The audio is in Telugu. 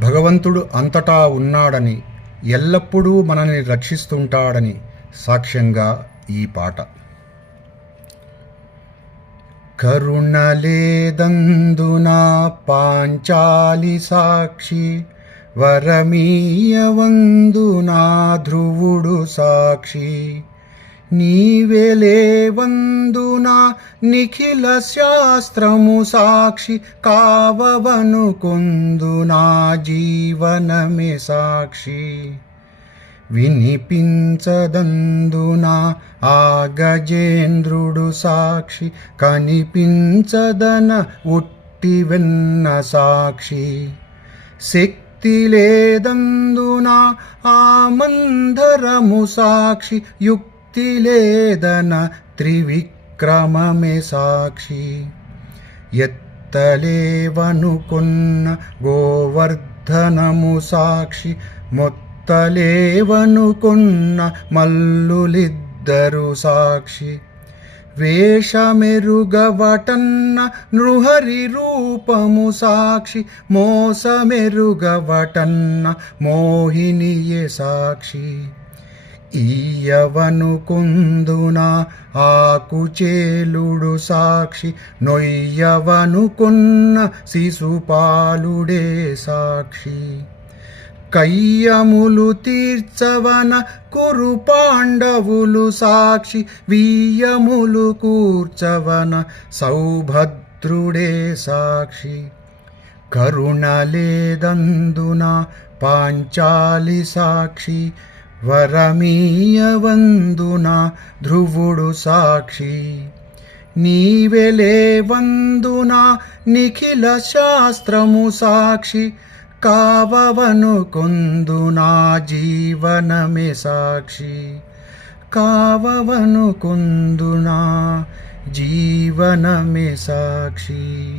భగవంతుడు అంతటా ఉన్నాడని, ఎల్లప్పుడూ మనల్ని రక్షిస్తుంటాడని సాక్ష్యంగా ఈ పాట. కరుణలేదందునా పాంచాలి సాక్షి, వరమీయవందునా ధ్రువుడు సాక్షి. నీవెలేవందునా నిఖిల శాస్త్రము సాక్షి, కావవనుకొందునా జీవనమే సాక్షి. వినిపించదందునా ఆ గజేంద్రుడు సాక్షి, కనిపించదన ఉట్టి వెన్న సాక్షి. శక్తి లేదందునా ఆ మందరము సాక్షి, యుక్తి లేదన త్రివిక్రమమే సాక్షి. ఎత్తలేవనుకొన్న గోవర్ధనము సాక్షి, మొత్తలేవనుకొన్న మల్లులిద్దరు సాక్షి. వేషమెరుగవటన్న నృహరి రూపము సాక్షి, మోసమెరుగవటన్న మోహినియే సాక్షి. ఈయవనుకొందునా ఆకుచేలుడు సాక్షి, నొయ్యవనుకొన్న శిశుపాలుడే సాక్షి. కయ్యములు తీర్చవన కురు పాండవులు సాక్షి, వీయములు కూర్చవన సౌభద్రుడే సాక్షి. కరుణలేదందునా పాంచాలి సాక్షి, వరమీయవందునా ధ్రువుడు సాక్షి. నీవెలేవందునా నిఖిల శాస్త్రము సాక్షి, కావవనుకొందునా జీవనమే సాక్షి. కావవనుకొందునా జీవనమే సాక్షి.